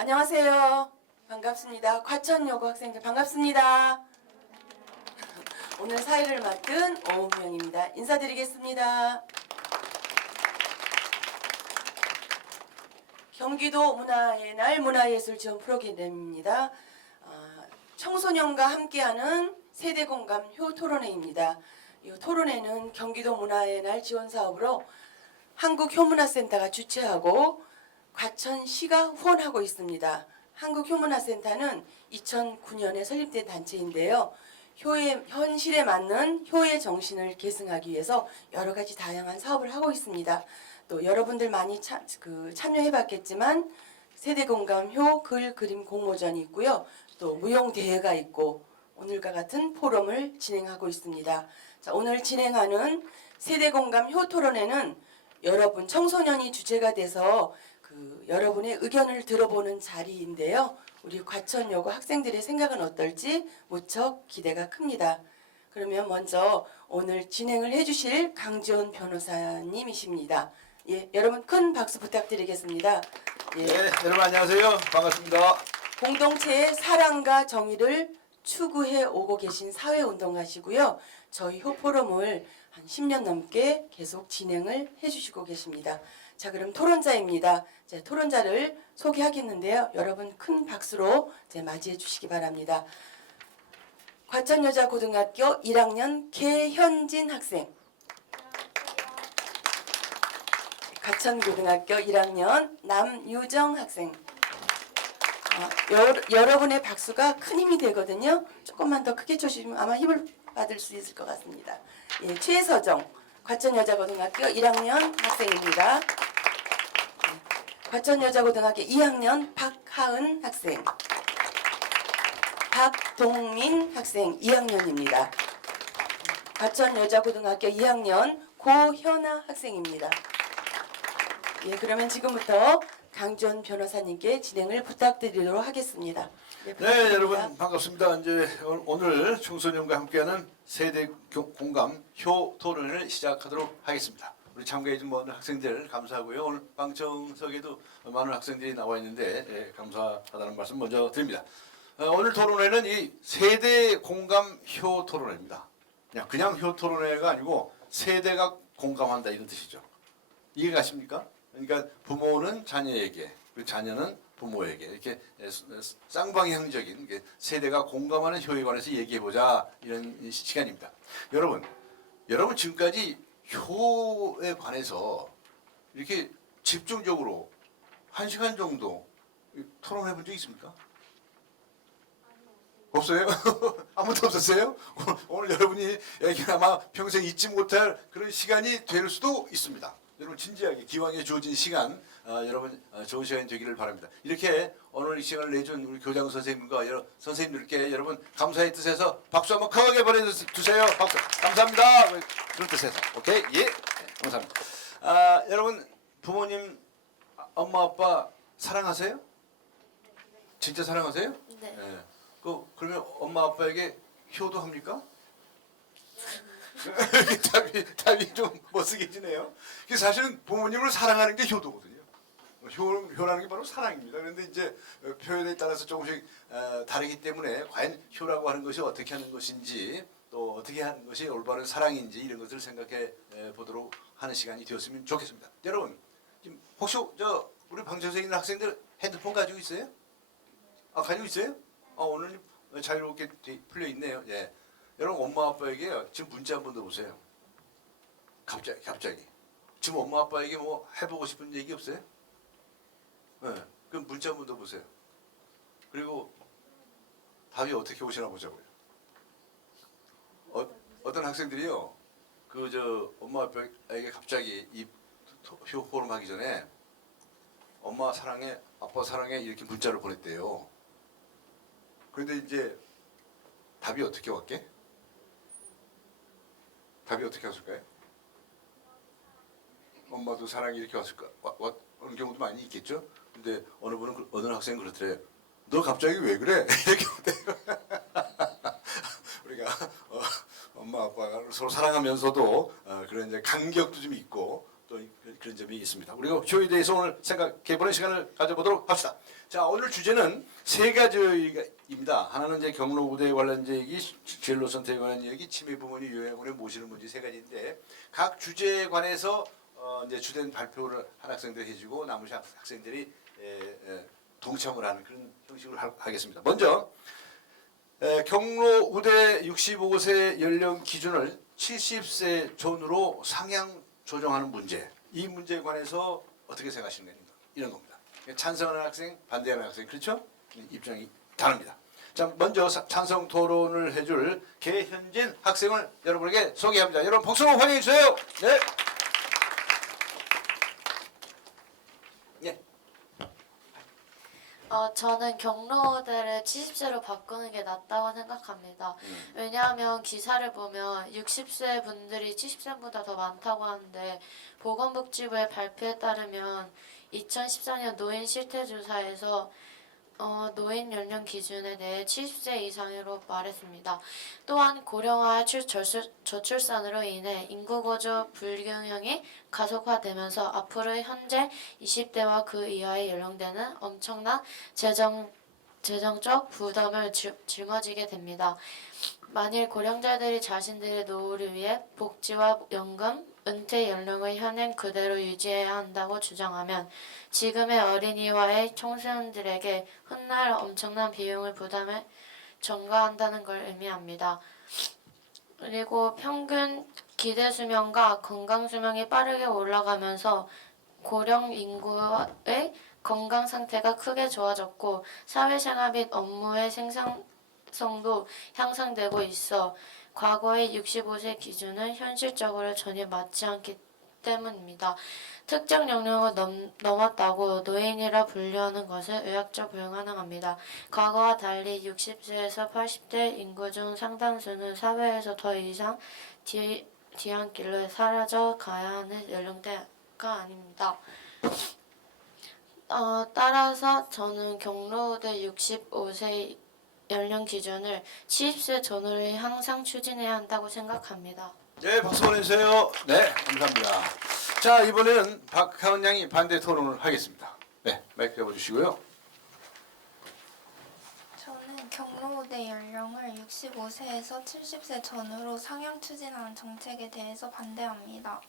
안녕하세요. 반갑습니다. 과천여고 학생들 반갑습니다. 오늘 사회를 맡은 오은명입니다. 인사드리겠습니다. 경기도 문화의 날 문화예술 지원 프로그램입니다. 청소년과 함께하는 세대공감 효토론회입니다. 이 토론회는 경기도 문화의 날 지원 사업으로 한국효문화센터가 주최하고 과천시가 후원하고 있습니다. 한국효문화센터는 2009년에 설립된 단체인데요. 현실에 맞는 효의 정신을 계승하기 위해서 여러 가지 다양한 사업을 하고 있습니다. 또 여러분들 많이 참여해봤겠지만 세대공감효 글 그림 공모전이 있고요. 또 무용대회가 있고 오늘과 같은 포럼을 진행하고 있습니다. 자, 오늘 진행하는 세대공감효 토론회는 여러분 청소년이 주체가 돼서 여러분의 의견을 들어보는 자리인데요. 우리 과천여고 학생들의 생각은 어떨지 무척 기대가 큽니다. 그러면 먼저 오늘 진행을 해주실 강지원 변호사님이십니다. 예, 여러분 큰 박수 부탁드리겠습니다. 예. 네, 여러분 안녕하세요. 반갑습니다. 공동체의 사랑과 정의를 추구해 오고 계신 사회운동가시고요. 저희 효포럼을 한 10년 넘게 계속 진행을 해주시고 계십니다. 자, 그럼 토론자입니다. 자, 토론자를 소개하겠는데요. 여러분 큰 박수로 맞이해 주시기 바랍니다. 과천여자고등학교 1학년 개현진 학생, 과천고등학교 1학년 남유정 학생. 여러분의 박수가 큰 힘이 되거든요. 조금만 더 크게 쳐주시면 아마 힘을 받을 수 있을 것 같습니다. 예, 최서정, 과천여자고등학교 1학년 학생입니다. 과천여자고등학교 2학년 박하은 학생, 박동민 학생 2학년입니다. 과천여자고등학교 2학년 고현아 학생입니다. 예, 그러면 지금부터 강지원 변호사님께 진행을 부탁드리도록 하겠습니다. 네, 부탁드립니다. 여러분 반갑습니다. 이제 오늘 청소년과 함께하는 세대 공감 효 토론을 시작하도록 하겠습니다. 우리 참가해준 모든 학생들 감사하고요. 오늘 방청석에도 많은 학생들이 나와 있는데 예, 감사하다는 말씀 먼저 드립니다. 오늘 토론회는 이 세대 공감 효 토론회입니다. 그냥 효 토론회가 아니고 세대가 공감한다 이런 뜻이죠. 이해가 가십니까? 그러니까 부모는 자녀에게, 그리고 자녀는 부모에게 이렇게 쌍방향적인 세대가 공감하는 효에 관해서 얘기해보자 이런 시간입니다. 여러분 지금까지 효에 관해서 이렇게 집중적으로 1시간 정도 토론해 본 적 있습니까? 없어요? 아무도 없었어요? 오늘 여러분이 아마 평생 잊지 못할 그런 시간이 될 수도 있습니다. 여러분 진지하게 기왕에 주어진 시간 여러분 좋은 시간이 되기를 바랍니다. 이렇게 오늘 이 시간을 내준 우리 교장 선생님과 여러 선생님들께 여러분 감사의 뜻에서 박수 한번 크게 보내주세요. 박수 감사합니다. 그런 뜻에서 오케이 예 감사합니다. 여러분 부모님 엄마 아빠 사랑하세요? 진짜 사랑하세요? 네. 네. 그러면 엄마 아빠에게 효도 합니까? 답이 좀 멋쓰게지네요. 사실은 부모님을 사랑하는 게 효도거든요. 효라는 게 바로 사랑입니다. 그런데 이제 표현에 따라서 조금씩 다르기 때문에 과연 효라고 하는 것이 어떻게 하는 것인지 또 어떻게 하는 것이 올바른 사랑인지 이런 것을 생각해 보도록 하는 시간이 되었으면 좋겠습니다. 여러분 지금 혹시 우리 방청석에 있는 학생들 핸드폰 가지고 있어요? 가지고 있어요? 오늘 자유롭게 풀려 있네요. 예. 여러분 엄마 아빠에게 지금 문자 한 번 더 보세요. 갑자기 지금 엄마 아빠에게 뭐 해보고 싶은 얘기 없어요? 네. 그럼 문자 한 번 더 보세요. 그리고 답이 어떻게 오시나 보자고요. 어떤 학생들이요, 엄마 아빠에게 갑자기 이 포럼 하기 전에 엄마 사랑해, 아빠 사랑해 이렇게 문자를 보냈대요. 그런데 이제 답이 어떻게 왔게? 답이 어떻게 왔을까요? 엄마도 사랑이 이렇게 왔을까? 어느 경우도 많이 있겠죠? 근데 어느 학생은 그렇더래요. 너 갑자기 왜 그래? 이렇게 우리가 엄마 아빠가 서로 사랑하면서도 그런 이제 간격도 좀 있고 또 그런 점이 있습니다. 우리가 효에 대해서 오늘 생각해보는 시간을 가져보도록 합시다. 자, 오늘 주제는 세 가지입니다. 하나는 이제 경로우대 관련 얘기, 진로 선택에 관한 얘기, 치매 부모님 요양원에 모시는 문제 세 가지인데 각 주제에 관해서 이제 주된 발표를 한 학생들이 해주고 나머지 학생들이 동참을 하는 그런 형식으로 하겠습니다. 먼저 경로우대 65세 연령 기준을 70세 전후로 상향 조정하는 문제, 이 문제에 관해서 어떻게 생각하시는 겁니까? 이런 겁니다. 찬성하는 학생, 반대하는 학생, 그렇죠? 입장이 다릅니다. 자, 먼저 찬성 토론을 해줄 개현진 학생을 여러분에게 소개합니다. 여러분 박수로 환영해 주세요. 네. 네. 저는 경로우대를 70세로 바꾸는 게 낫다고 생각합니다. 왜냐하면 기사를 보면 60세 분들이 70세보다 더 많다고 하는데 보건복지부의 발표에 따르면 2014년 노인 실태조사에서 노인 연령 기준에 대해 70세 이상으로 말했습니다. 또한 고령화 저출산으로 인해 인구 구조 불균형이 가속화되면서 앞으로 현재 20대와 그 이하의 연령대는 엄청난 재정적 부담을 짊어지게 됩니다. 만일 고령자들이 자신들의 노후를 위해 복지와 연금, 은퇴 연령을 현행 그대로 유지해야 한다고 주장하면 지금의 어린이와의 청소년들에게 훗날 엄청난 비용을 부담을 전가한다는 걸 의미합니다. 그리고 평균 기대 수명과 건강 수명이 빠르게 올라가면서 고령 인구의 건강 상태가 크게 좋아졌고 사회생활 및 업무의 생산성도 향상되고 있어 과거의 65세 기준은 현실적으로 전혀 맞지 않기 때문입니다. 특정 연령을 넘었다고 노인이라 분류하는 것은 의학적 불가능합니다. 과거와 달리 60세에서 80대 인구 중 상당수는 사회에서 더 이상 뒤안길로 사라져 가야 하는 연령대가 아닙니다. 따라서 저는 경로우대 65세 연령 기준을 70세 전후로 항상 추진해야 한다고 생각합니다. 네, 박수 보내주세요. 네, 감사합니다. 자, 이번에는 박하은 양이 반대 토론을 하겠습니다. 네, 마이크 잡아주시고요. 저는 경로우대 연령을 65세에서 70세 전후로 상향 추진하는 정책에 대해서 반대합니다.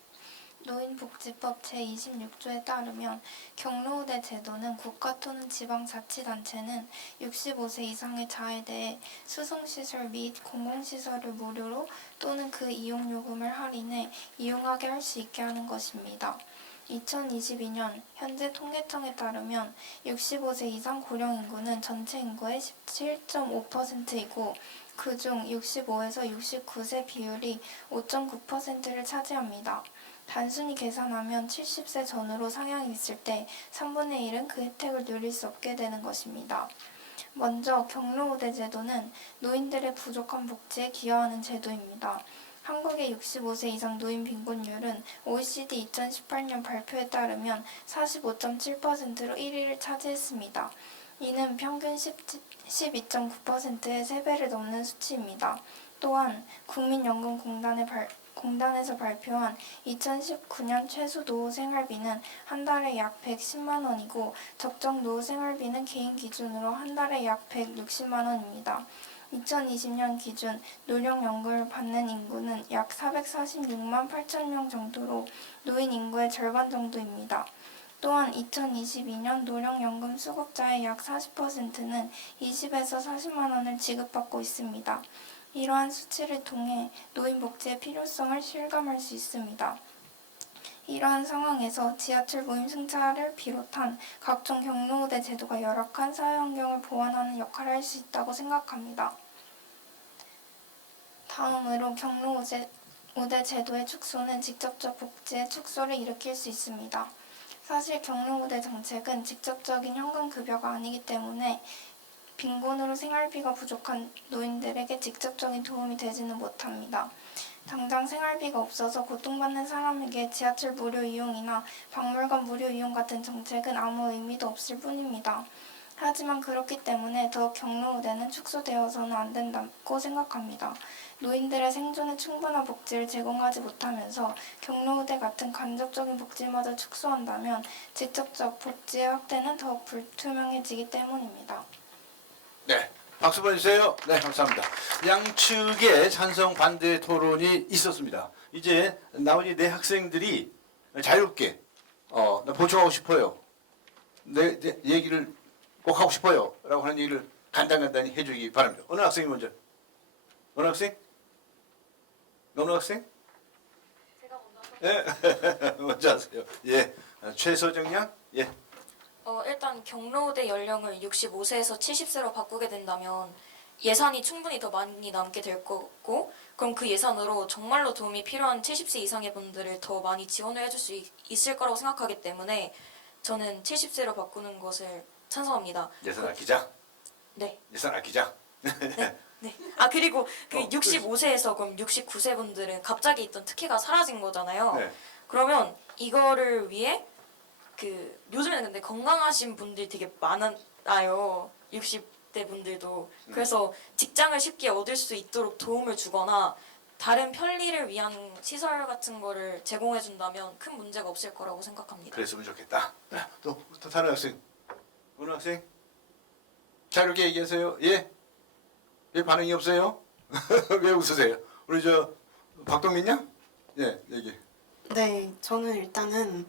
노인복지법 제26조에 따르면 경로우대 제도는 국가 또는 지방자치단체는 65세 이상의 자에 대해 수송시설 및 공공시설을 무료로 또는 그 이용요금을 할인해 이용하게 할 수 있게 하는 것입니다. 2022년 현재 통계청에 따르면 65세 이상 고령 인구는 전체 인구의 17.5%이고 그중 65에서 69세 비율이 5.9%를 차지합니다. 단순히 계산하면 70세 전후로 상향했을 때 3분의 1은 그 혜택을 누릴 수 없게 되는 것입니다. 먼저 경로우대 제도는 노인들의 부족한 복지에 기여하는 제도입니다. 한국의 65세 이상 노인 빈곤율은 OECD 2018년 발표에 따르면 45.7%로 1위를 차지했습니다. 이는 평균 12.9%의 3배를 넘는 수치입니다. 또한 국민연금공단에서 발표한 2019년 최소 노후 생활비는 한 달에 약 110만 원이고 적정 노후 생활비는 개인 기준으로 한 달에 약 160만 원입니다. 2020년 기준 노령연금을 받는 인구는 약 446만 8천 명 정도로 노인 인구의 절반 정도입니다. 또한 2022년 노령연금 수급자의 약 40%는 20에서 40만 원을 지급받고 있습니다. 이러한 수치를 통해 노인 복지의 필요성을 실감할 수 있습니다. 이러한 상황에서 지하철 무임승차를 비롯한 각종 경로우대 제도가 열악한 사회환경을 보완하는 역할을 할 수 있다고 생각합니다. 다음으로 경로우대 제도의 축소는 직접적 복지의 축소를 일으킬 수 있습니다. 사실 경로우대 정책은 직접적인 현금급여가 아니기 때문에 빈곤으로 생활비가 부족한 노인들에게 직접적인 도움이 되지는 못합니다. 당장 생활비가 없어서 고통받는 사람에게 지하철 무료 이용이나 박물관 무료 이용 같은 정책은 아무 의미도 없을 뿐입니다. 하지만 그렇기 때문에 더 경로우대는 축소되어서는 안 된다고 생각합니다. 노인들의 생존에 충분한 복지를 제공하지 못하면서 경로우대 같은 간접적인 복지마저 축소한다면 직접적 복지의 확대는 더욱 불투명해지기 때문입니다. 네, 박수 보내주세요. 네, 감사합니다. 양측의 찬성 반대 토론이 있었습니다. 이제 나머지 네 학생들이 자유롭게 나 보충하고 싶어요. 내 얘기를 꼭 하고 싶어요. 라고 하는 얘기를 간단히 해주기 바랍니다. 어느 학생이 먼저? 어느 학생? 어느 학생? 제가 먼저. 예, 먼저 하세요. 예, 최서정 양? 예. 일단 경로우대 연령을 65세에서 70세로 바꾸게 된다면 예산이 충분히 더 많이 남게 될 거고, 그럼 그 예산으로 정말로 도움이 필요한 70세 이상의 분들을 더 많이 지원을 해줄 수 있을 거라고 생각하기 때문에 저는 70세로 바꾸는 것을 찬성합니다. 예산 아끼자. 네. 예산 아끼자. 네. 그리고 그 65세에서 그럼 69세 분들은 갑자기 있던 특혜가 사라진 거잖아요. 네. 그러면 이거를 위해 요즘에는 근데 건강하신 분들이 되게 많아요. 60대 분들도. 그래서 직장을 쉽게 얻을 수 있도록 도움을 주거나 다른 편리를 위한 시설 같은 거를 제공해 준다면 큰 문제가 없을 거라고 생각합니다. 그랬으면 좋겠다. 또 다른 학생. 어느 학생? 자유롭게 얘기하세요. 예? 왜 반응이 없어요? 왜 웃으세요? 우리 박동민 양? 예, 얘기. 네, 저는 일단은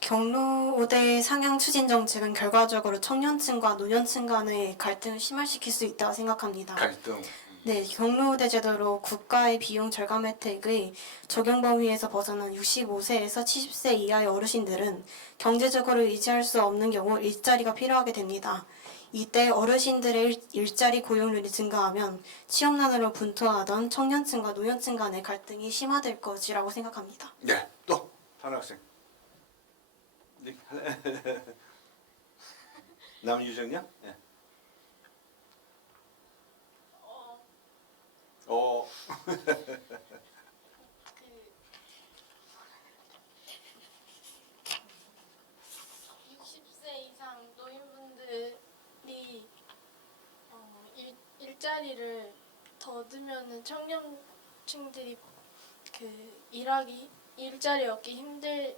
경로우대 상향 추진 정책은 결과적으로 청년층과 노년층 간의 갈등을 심화시킬 수 있다고 생각합니다. 갈등. 네, 경로우대 제도로 국가의 비용 절감 혜택의 적용 범위에서 벗어난 65세에서 70세 이하의 어르신들은 경제적으로 의지할 수 없는 경우 일자리가 필요하게 됩니다. 이때 어르신들의 일자리 고용률이 증가하면 취업난으로 분투하던 청년층과 노년층 간의 갈등이 심화될 것이라고 생각합니다. 네, 또 다른 학생. 네. 남유정 양? 예. 그 60세 이상 노인분들이 일자리를 더 얻으면은 청년층들이 일자리 얻기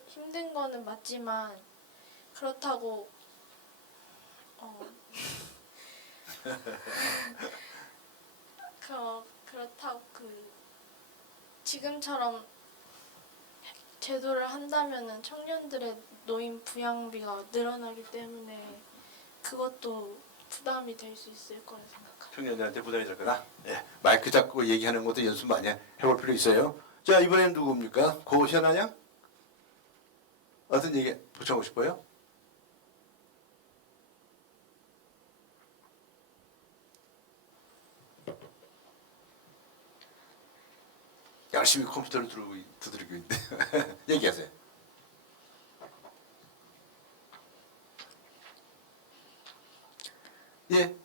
힘든 거는 맞지만 그렇다고 그렇다고 지금처럼 제도를 한다면은 청년들의 노인 부양비가 늘어나기 때문에 그것도 부담이 될 수 있을 거라 생각합니다. 청년들한테 부담이 될 거다. 예, 마이크 잡고 얘기하는 것도 연습 많이 해볼 필요 있어요. 자, 이번엔 누굽니까? 고현아 양? 어떤 얘기 붙여보고 싶어요? 열심히 컴퓨터를 두드리고 있는데 얘기하세요. 예.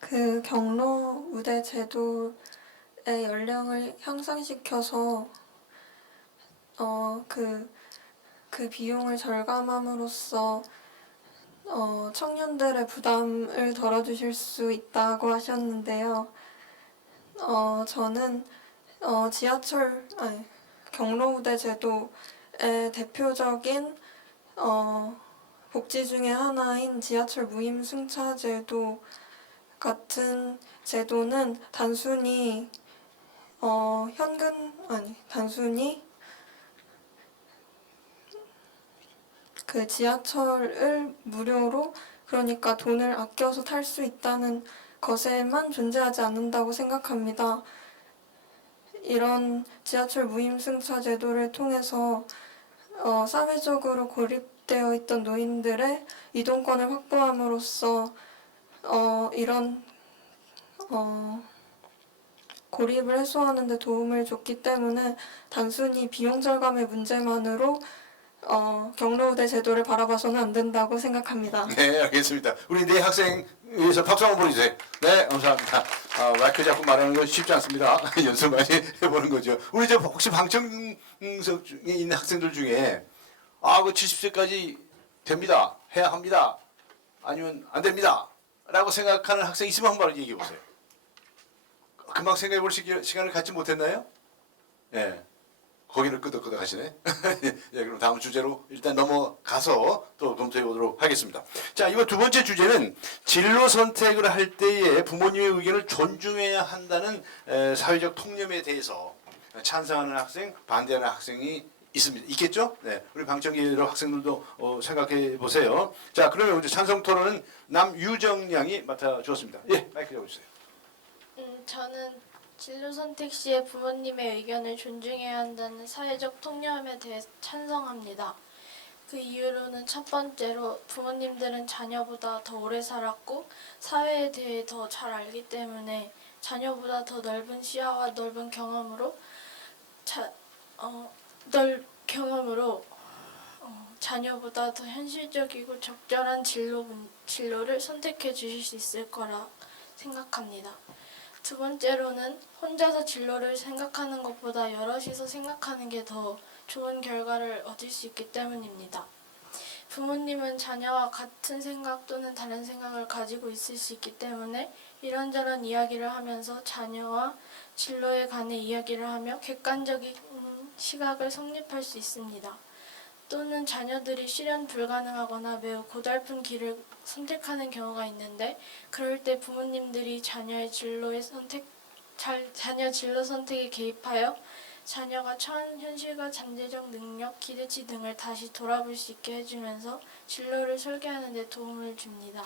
그 경로우대 제도의 연령을 향상시켜서 그 비용을 절감함으로써 청년들의 부담을 덜어주실 수 있다고 하셨는데요. 저는 경로우대 제도의 대표적인 복지 중에 하나인 지하철 무임 승차 제도 같은 제도는 단순히 그 지하철을 무료로, 그러니까 돈을 아껴서 탈 수 있다는 것에만 존재하지 않는다고 생각합니다. 이런 지하철 무임승차 제도를 통해서 사회적으로 고립되어 있던 노인들의 이동권을 확보함으로써 이런 고립을 해소하는 데 도움을 줬기 때문에 단순히 비용 절감의 문제만으로 경로우대 제도를 바라봐서는 안 된다고 생각합니다. 네, 알겠습니다. 우리 네 학생 위해서 박수 한번 보내주세요. 네, 감사합니다. 마이크 잡고 말하는 건 쉽지 않습니다. 연습 많이 해보는 거죠. 우리 저 혹시 방청석 중에 있는 학생들 중에 그 70세까지 됩니다. 해야 합니다. 아니면 안 됩니다. 라고 생각하는 학생 있으면 한번 얘기해 보세요. 금방 생각해 볼 시간을 갖지 못했나요? 예. 거기를 끄덕끄덕 하시네. 예, 그럼 다음 주제로 일단 넘어가서 또 검토해 보도록 하겠습니다. 자, 이번 두 번째 주제는 진로 선택을 할 때에 부모님의 의견을 존중해야 한다는 사회적 통념에 대해서 찬성하는 학생, 반대하는 학생이 있겠죠? 네, 우리 방청객 학생들도 생각해 보세요. 자, 그러면 이제 찬성 토론은 남유정 양이 맡아 주었습니다. 예, 마이크 잡아주세요. 저는 진로 선택 시에 부모님의 의견을 존중해야 한다는 사회적 통념에 대해 찬성합니다. 그 이유로는 첫 번째로 부모님들은 자녀보다 더 오래 살았고 사회에 대해 더 잘 알기 때문에 자녀보다 더 넓은 시야와 넓은 경험으로 자녀보다 더 현실적이고 적절한 진로를 선택해 주실 수 있을 거라 생각합니다. 두 번째로는 혼자서 진로를 생각하는 것보다 여럿이서 생각하는 게 더 좋은 결과를 얻을 수 있기 때문입니다. 부모님은 자녀와 같은 생각 또는 다른 생각을 가지고 있을 수 있기 때문에 이런저런 이야기를 하면서 자녀와 진로에 관해 이야기를 하며 객관적인 시각을 성립할 수 있습니다. 또는 자녀들이 실현 불가능하거나 매우 고달픈 길을 선택하는 경우가 있는데 그럴 때 부모님들이 자녀 진로 선택에 개입하여 자녀가 처한 현실과 잠재적 능력, 기대치 등을 다시 돌아볼 수 있게 해주면서 진로를 설계하는 데 도움을 줍니다.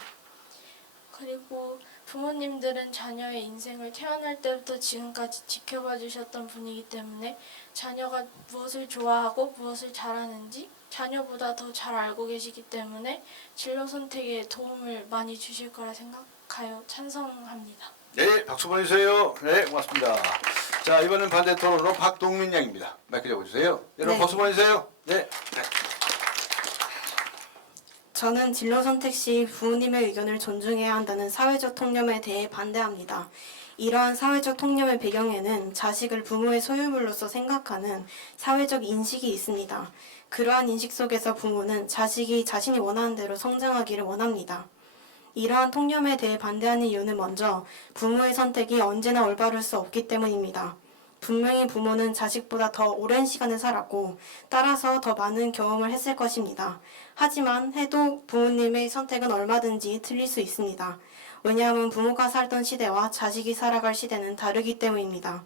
그리고 부모님들은 자녀의 인생을 태어날 때부터 지금까지 지켜봐 주셨던 분이기 때문에 자녀가 무엇을 좋아하고 무엇을 잘하는지 자녀보다 더 잘 알고 계시기 때문에 진로 선택에 도움을 많이 주실 거라 생각하여 찬성합니다. 네, 박수 보내주세요. 네, 고맙습니다. 자, 이번엔 반대 토론으로 박동민 양입니다. 마이크 잡아주세요. 여러분 네. 박수 보내주세요. 네. 저는 진로 선택 시 부모님의 의견을 존중해야 한다는 사회적 통념에 대해 반대합니다. 이러한 사회적 통념의 배경에는 자식을 부모의 소유물로서 생각하는 사회적 인식이 있습니다. 그러한 인식 속에서 부모는 자식이 자신이 원하는 대로 성장하기를 원합니다. 이러한 통념에 대해 반대하는 이유는 먼저 부모의 선택이 언제나 올바를 수 없기 때문입니다. 분명히 부모는 자식보다 더 오랜 시간을 살았고 따라서 더 많은 경험을 했을 것입니다. 하지만 해도 부모님의 선택은 얼마든지 틀릴 수 있습니다. 왜냐하면 부모가 살던 시대와 자식이 살아갈 시대는 다르기 때문입니다.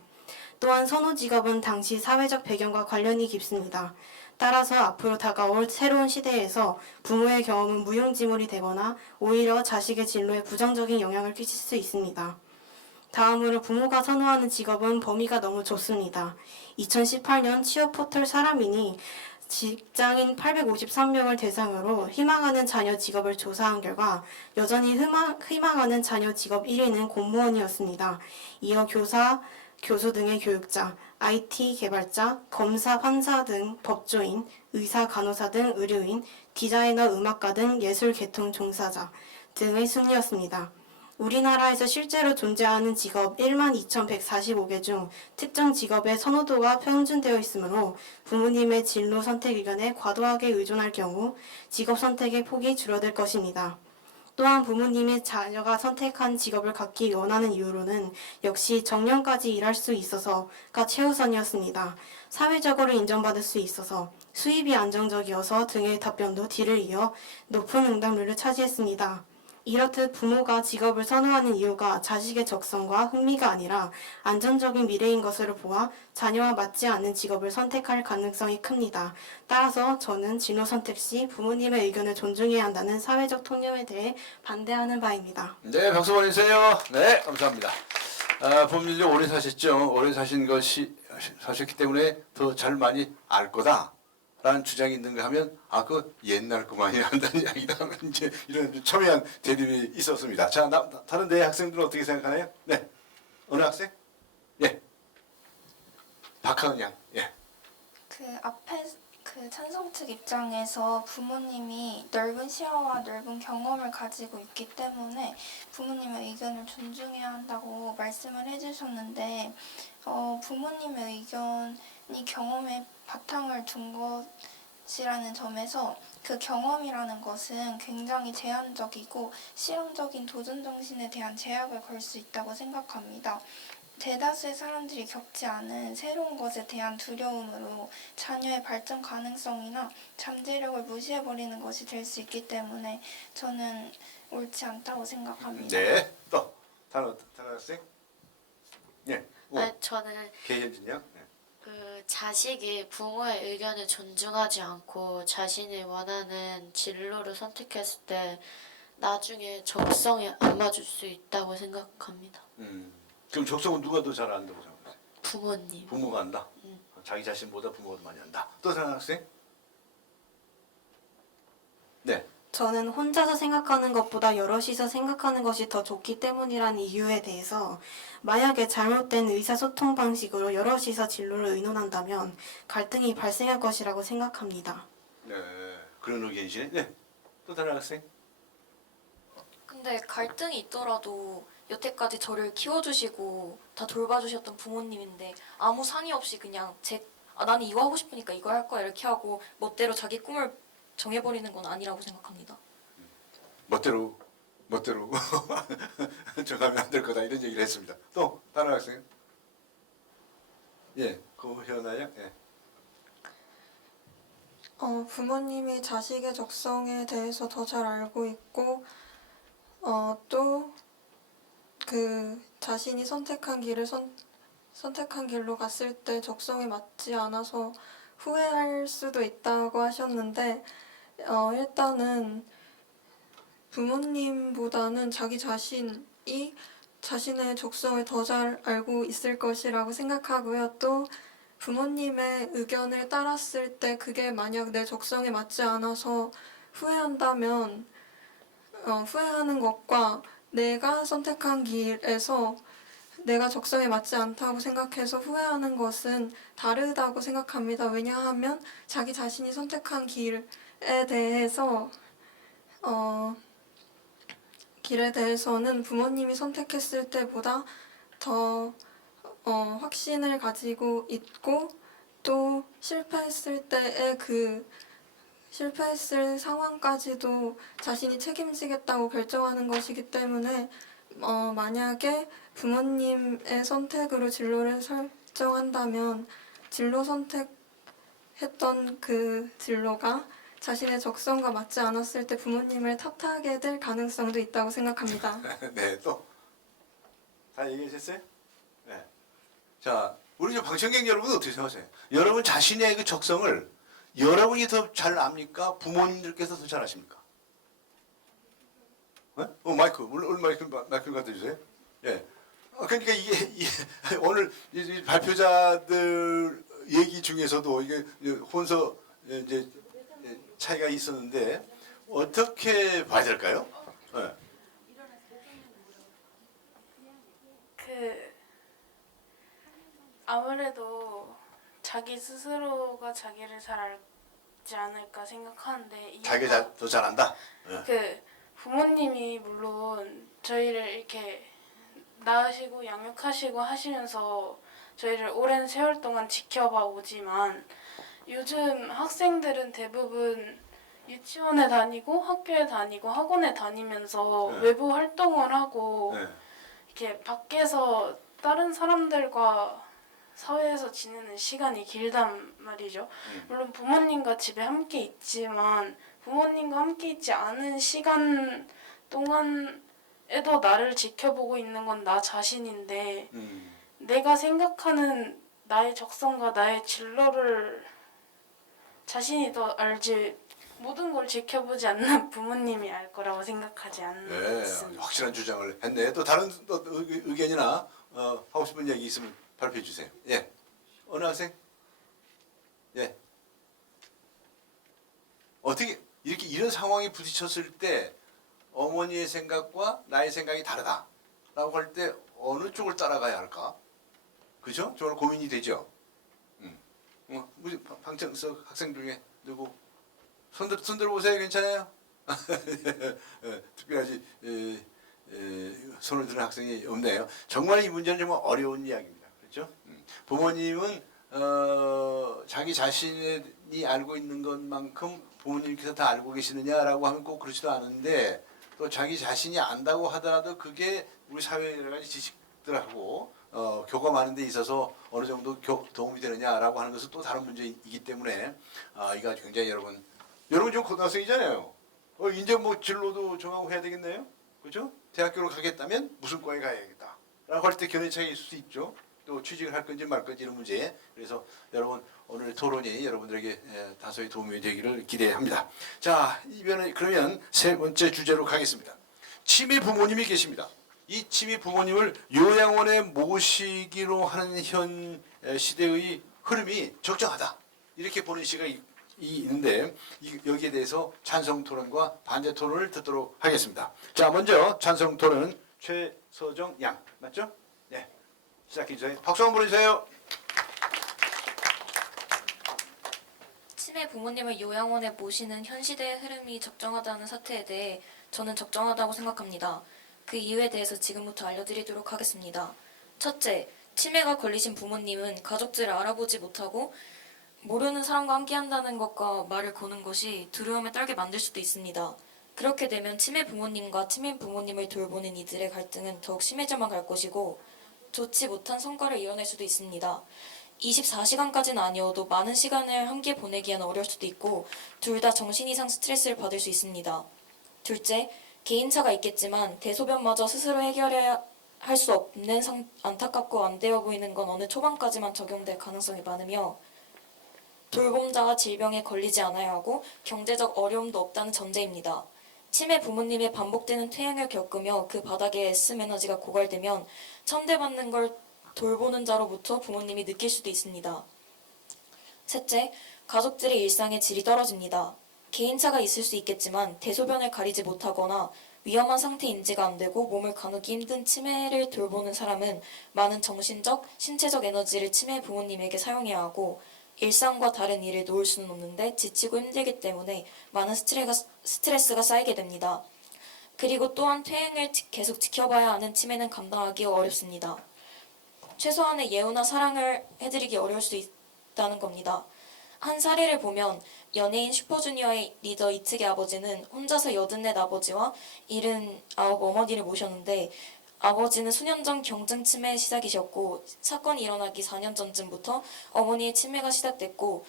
또한 선호 직업은 당시 사회적 배경과 관련이 깊습니다. 따라서 앞으로 다가올 새로운 시대에서 부모의 경험은 무용지물이 되거나 오히려 자식의 진로에 부정적인 영향을 끼칠 수 있습니다. 다음으로 부모가 선호하는 직업은 범위가 너무 좁습니다. 2018년 취업 포털 사람인이 직장인 853명을 대상으로 희망하는 자녀 직업을 조사한 결과 여전히 희망하는 자녀 직업 1위는 공무원이었습니다. 이어 교사, 교수 등의 교육자, IT 개발자, 검사, 판사 등 법조인, 의사, 간호사 등 의료인, 디자이너, 음악가 등 예술 계통 종사자 등의 순이었습니다. 우리나라에서 실제로 존재하는 직업 12,145개 중 특정 직업의 선호도가 편준되어 있으므로 부모님의 진로 선택 의견에 과도하게 의존할 경우 직업 선택의 폭이 줄어들 것입니다. 또한 부모님이 자녀가 선택한 직업을 갖기 원하는 이유로는 역시 정년까지 일할 수 있어서가 최우선이었습니다. 사회적으로 인정받을 수 있어서, 수입이 안정적이어서 등의 답변도 뒤를 이어 높은 응답률을 차지했습니다. 이렇듯 부모가 직업을 선호하는 이유가 자식의 적성과 흥미가 아니라 안정적인 미래인 것으로 보아 자녀와 맞지 않는 직업을 선택할 가능성이 큽니다. 따라서 저는 진로 선택 시 부모님의 의견을 존중해야 한다는 사회적 통념에 대해 반대하는 바입니다. 네, 박수 보내주세요. 네, 감사합니다. 부모님들이 오래 사셨죠. 오래 사셨기 때문에 더 잘 많이 알 거다. 라는 주장이 있는가 하면 그 옛날 그만이 한다는 이야기다 하면 이제 이런 첨예한 대립이 있었습니다. 자, 다른 내 학생들은 어떻게 생각하나요? 네, 어느 학생? 예, 박하은 양. 예. 그 찬성 측 입장에서 부모님이 넓은 시야와 넓은 경험을 가지고 있기 때문에 부모님의 의견을 존중해야 한다고 말씀을 해주셨는데 부모님의 의견이 경험에 바탕을 둔 것이라는 점에서 그 경험이라는 것은 굉장히 제한적이고 실험적인 도전 정신에 대한 제약을 걸 수 있다고 생각합니다. 대다수의 사람들이 겪지 않은 새로운 것에 대한 두려움으로 자녀의 발전 가능성이나 잠재력을 무시해버리는 것이 될 수 있기 때문에 저는 옳지 않다고 생각합니다. 네. 또 다른 학생? 예. 저는 계현진 양. 네. 그 자식이 부모의 의견을 존중하지 않고 자신이 원하는 진로를 선택했을 때 나중에 적성에 안 맞을 수 있다고 생각합니다. 그럼 적성은 누가 더 잘 안다고 생각하세요? 부모님. 부모가 안다. 자기 자신보다 부모가 더 많이 안다. 또 다른 학생? 네. 저는 혼자서 생각하는 것보다 여럿이서 생각하는 것이 더 좋기 때문이라는 이유에 대해서 만약에 잘못된 의사소통 방식으로 여럿이서 진로를 의논한다면 갈등이 발생할 것이라고 생각합니다. 네. 그런 의견이시네. 네. 또 다른 학생? 근데 갈등이 있더라도 여태까지 저를 키워주시고 다 돌봐주셨던 부모님인데 아무 상의 없이 그냥 나는 이거 하고 싶으니까 이거 할 거야 이렇게 하고 멋대로 자기 꿈을 정해버리는 건 아니라고 생각합니다. 멋대로 정하면 안 될 거다 이런 얘기를 했습니다. 또 다른 학생? 예, 고현아 양. 예. 부모님이 자식의 적성에 대해서 더 잘 알고 있고 또 그 자신이 선택한 길로 갔을 때 적성에 맞지 않아서 후회할 수도 있다고 하셨는데 일단은 부모님보다는 자기 자신이 자신의 적성을 더 잘 알고 있을 것이라고 생각하고요. 또 부모님의 의견을 따랐을 때 그게 만약 내 적성에 맞지 않아서 후회한다면 후회하는 것과 내가 선택한 길에서 내가 적성에 맞지 않다고 생각해서 후회하는 것은 다르다고 생각합니다. 왜냐하면 자기 자신이 선택한 길에 대해서는 부모님이 선택했을 때보다 더 확신을 가지고 있고 또 실패했을 상황까지도 자신이 책임지겠다고 결정하는 것이기 때문에 만약에 부모님의 선택으로 진로를 설정한다면 진로 선택했던 그 진로가 자신의 적성과 맞지 않았을 때 부모님을 탓하게 될 가능성도 있다고 생각합니다. 네, 또 다 얘기하셨어요? 네. 자, 우리 방청객 여러분은 어떻게 생각하세요? 여러분 자신의 그 적성을 여러분이 더 잘 압니까? 부모님들께서 더 잘 아십니까? 네? 마이크, 마이크 갖다 주세요. 예. 그러니까 이게 오늘 이 발표자들 얘기 중에서도 이게 혼서 이제 차이가 있었는데 어떻게 봐야 될까요? 네. 아무래도 자기 스스로가 자기를 잘 알지 않을까 생각하는데 자기가 더 잘한다. 부모님이 물론 저희를 이렇게 낳으시고 양육하시고 하시면서 저희를 오랜 세월 동안 지켜봐 오지만 요즘 학생들은 대부분 유치원에 다니고 학교에 다니고 학원에 다니면서 네. 외부 활동을 하고 네. 이렇게 밖에서 다른 사람들과 사회에서 지내는 시간이 길단 말이죠. 물론 부모님과 집에 함께 있지만 부모님과 함께 있지 않은 시간 동안에도 나를 지켜보고 있는 건 나 자신인데 내가 생각하는 나의 적성과 나의 진로를 자신이 더 알지 모든 걸 지켜보지 않는 부모님이 알 거라고 생각하지 네, 않습니다. 확실한 주장을 했네. 또 다른 의견이나 하고 싶은 얘기 있으면 발표해 주세요. 예, 어느 학생? 예. 어떻게 이렇게 이런 상황에 부딪혔을 때 어머니의 생각과 나의 생각이 다르다라고 할 때 어느 쪽을 따라가야 할까? 그죠? 정말 고민이 되죠. 우리 방청석 학생 중에 누구? 손들어 보세요. 괜찮아요? 특별하지 손을 드는 학생이 없네요. 정말 이 문제는 정말 어려운 이야기입니다. 그렇죠? 부모님은 자기 자신이 알고 있는 것만큼 부모님께서 다 알고 계시느냐라고 하면 꼭 그렇지도 않은데 또 자기 자신이 안다고 하더라도 그게 우리 사회의 여러 가지 지식들하고 교감하는 데 있어서 어느 정도 도움이 되느냐라고 하는 것은 또 다른 문제이기 때문에 이거 굉장히 여러분 지금 고등학생이잖아요. 이제 뭐 진로도 정하고 해야 되겠네요. 그렇죠? 대학교로 가겠다면 무슨 과에 가야겠다 라고 할 때 견해차이가 있을 수 있죠. 또 취직을 할 건지 말 건지 이런 문제. 그래서 여러분 오늘 토론이 여러분들에게 다소의 도움이 되기를 기대합니다. 자, 이번에 그러면 세 번째 주제로 가겠습니다. 치매 부모님이 계십니다. 이 치매 부모님을 요양원에 모시기로 하는 현 시대의 흐름이 적정하다. 이렇게 보는 시각이 있는데 여기에 대해서 찬성 토론과 반대 토론을 듣도록 하겠습니다. 자, 먼저 찬성 토론은 최서정 양 맞죠? 네, 시작해 주세요. 박수 한번 보내주세요. 치매 부모님을 요양원에 모시는 현 시대의 흐름이 적정하다는 사태에 대해 저는 적정하다고 생각합니다. 그 이유에 대해서 지금부터 알려드리도록 하겠습니다. 첫째, 치매가 걸리신 부모님은 가족들을 알아보지 못하고 모르는 사람과 함께한다는 것과 말을 거는 것이 두려움에 떨게 만들 수도 있습니다. 그렇게 되면 치매 부모님과 치매 부모님을 돌보는 이들의 갈등은 더욱 심해져만 갈 것이고 좋지 못한 성과를 이뤄낼 수도 있습니다. 24시간까지는 아니어도 많은 시간을 함께 보내기엔 어려울 수도 있고 둘 다 정신 이상 스트레스를 받을 수 있습니다. 둘째, 개인차가 있겠지만 대소변마저 스스로 해결해야 할 수 없는 안타깝고 안 되어 보이는 건 어느 초반까지만 적용될 가능성이 많으며 돌봄자가 질병에 걸리지 않아야 하고 경제적 어려움도 없다는 전제입니다. 치매 부모님의 반복되는 퇴행을 겪으며 그 바닥에 SM 에너지가 고갈되면 천대받는 걸 돌보는 자로부터 부모님이 느낄 수도 있습니다. 셋째, 가족들의 일상의 질이 떨어집니다. 개인차가 있을 수 있겠지만 대소변을 가리지 못하거나 위험한 상태 인지가 안 되고 몸을 가누기 힘든 치매를 돌보는 사람은 많은 정신적, 신체적 에너지를 치매 부모님에게 사용해야 하고 일상과 다른 일을 놓을 수는 없는데 지치고 힘들기 때문에 많은 스트레스가 쌓이게 됩니다. 그리고 또한 퇴행을 계속 지켜봐야 하는 치매는 감당하기 어렵습니다. 최소한의 예우나 사랑을 해드리기 어려울 수 있다는 겁니다. 한 사례를 보면 연예인 슈퍼주니어의 리더 이특의 아버지는 혼자서 84 아버지와 79 어머니를 모셨는데 아버지는 수년 전 경증 치매 시작이셨고 사건이 일어나기 4년 전쯤부터 어머니의 치매가 시작됐고